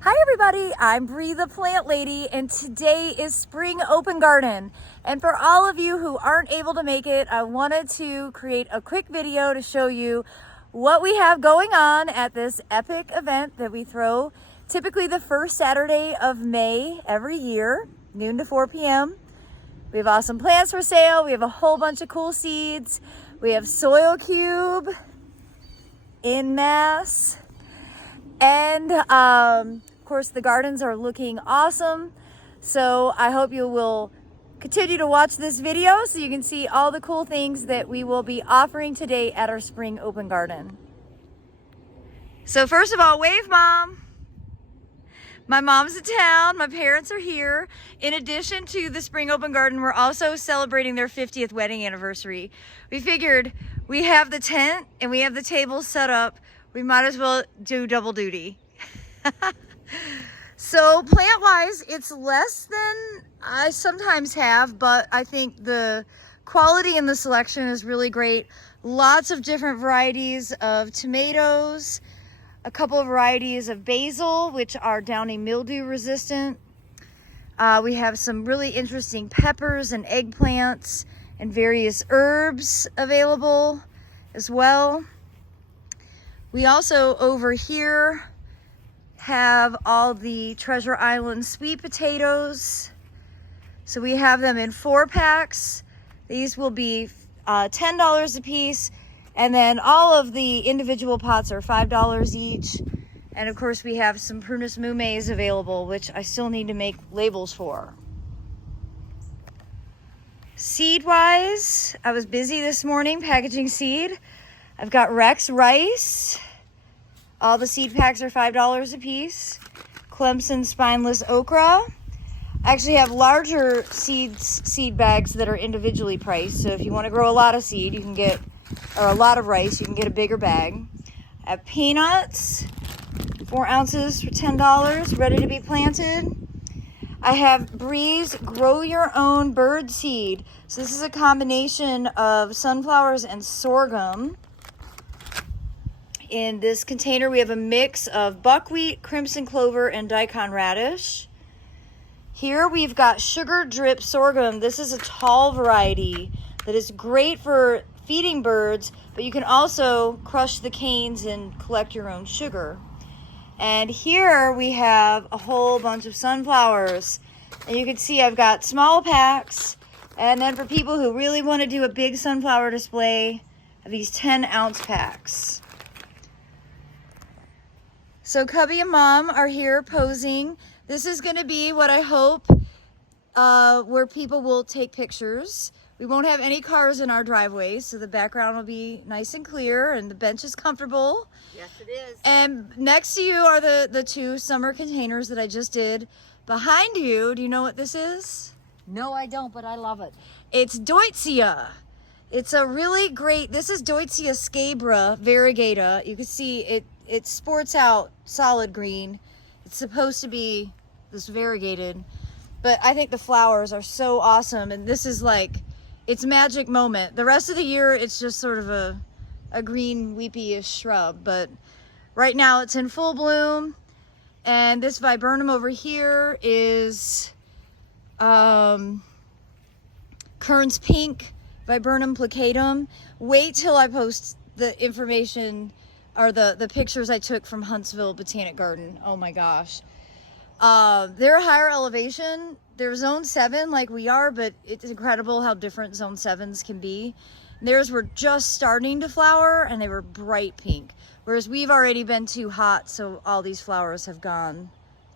Hi everybody, I'm Bree the Plant Lady, and today is Spring Open Garden. And for all of you who aren't able to make it, I wanted to create a quick video to show you what we have going on at this epic event that we throw typically the first Saturday of May every year, noon to 4 p.m. We have awesome plants for sale. We have a whole bunch of cool seeds. We have Soil Cube in mass. And of course, the gardens are looking awesome. So I hope you will continue to watch this video so you can see all the cool things that we will be offering today at our Spring Open Garden. So first of all, wave, Mom. My mom's in town, my parents are here. In addition to the Spring Open Garden, we're also celebrating their 50th wedding anniversary. We figured we have the tent and we have the tables set up. We might as well do double duty. So plant-wise, it's less than I sometimes have, but I think the quality and the selection is really great. Lots of different varieties of tomatoes, a couple of varieties of basil, which are downy mildew resistant. We have some really interesting peppers and eggplants and various herbs available as well. We also over here have all the Treasure Island sweet potatoes. So we have them in 4-packs. These will be $10 a piece. And then all of the individual pots are $5 each. And of course we have some Prunus mumes available, which I still need to make labels for. Seed-wise, I was busy this morning packaging seed. I've got Rex rice. All the seed packs are $5 a piece. Clemson spineless okra. I actually have larger seed bags that are individually priced. So if you want to grow a lot of seed, you can get, or a lot of rice, you can get a bigger bag. I have peanuts, 4 ounces for $10, ready to be planted. I have Breeze Grow Your Own Bird Seed. So this is a combination of sunflowers and sorghum. In this container, we have a mix of buckwheat, crimson clover, and daikon radish. Here we've got sugar drip sorghum. This is a tall variety that is great for feeding birds, but you can also crush the canes and collect your own sugar. And here we have a whole bunch of sunflowers. And you can see I've got small packs. And then for people who really want to do a big sunflower display, I have these 10-ounce packs. So Cubby and Mom are here posing. This is going to be what I hope where people will take pictures. We won't have any cars in our driveway, so the background will be nice and clear and the bench is comfortable. Yes, it is. And next to you are the 2 summer containers that I just did. Behind you, do you know what this is? No, I don't, but I love it. It's Deutzia. It's a really great, this is Deutzia scabra variegata. You can see it sports out solid green. It's supposed to be this variegated, but I think the flowers are so awesome. And this is like, it's magic moment. The rest of the year, it's just sort of a green weepy-ish shrub, but right now it's in full bloom. And this viburnum over here is Kern's Pink, Viburnum plicatum. Wait till I post the information or the pictures I took from Huntsville Botanic Garden. Oh my gosh. They're higher elevation. They're zone 7 like we are, but it's incredible how different zone 7s can be. Theirs were just starting to flower and they were bright pink, whereas we've already been too hot, so all these flowers have gone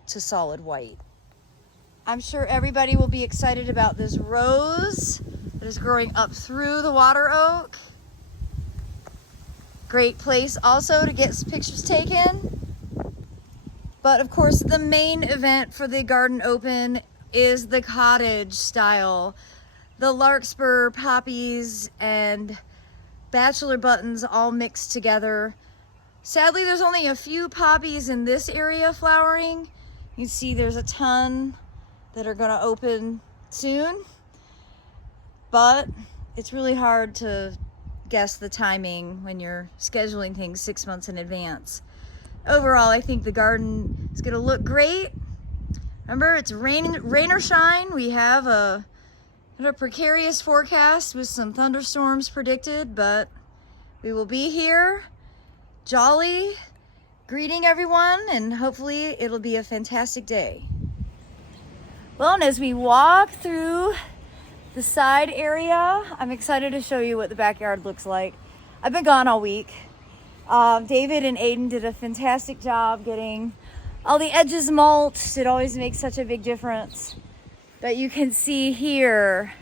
to solid white. I'm sure everybody will be excited about this rose that is growing up through the water oak. Great place also to get some pictures taken. But of course, the main event for the garden open is the cottage style. The larkspur, poppies, and bachelor buttons all mixed together. Sadly, there's only a few poppies in this area flowering. You see there's a ton that are gonna open soon, but it's really hard to guess the timing when you're scheduling things 6 months in advance. overall, I think the garden is gonna look great. Remember, it's rain or shine. We have a precarious forecast with some thunderstorms predicted, but we will be here, jolly, greeting everyone, and hopefully it'll be a fantastic day. Well, and as we walk through the side area, I'm excited to show you what the backyard looks like. I've been gone all week. David and Aiden did a fantastic job getting all the edges mulched. It always makes such a big difference. But you can see here,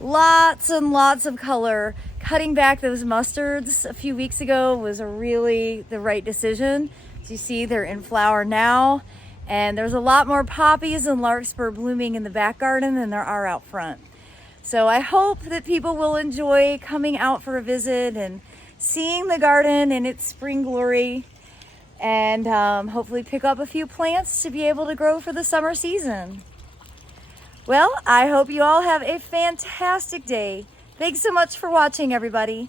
lots and lots of color. Cutting back those mustards a few weeks ago was really the right decision. As you see, they're in flower now. And there's a lot more poppies and larkspur blooming in the back garden than there are out front. So I hope that people will enjoy coming out for a visit and seeing the garden in its spring glory, and hopefully pick up a few plants to be able to grow for the summer season. Well, I hope you all have a fantastic day. Thanks so much for watching, everybody.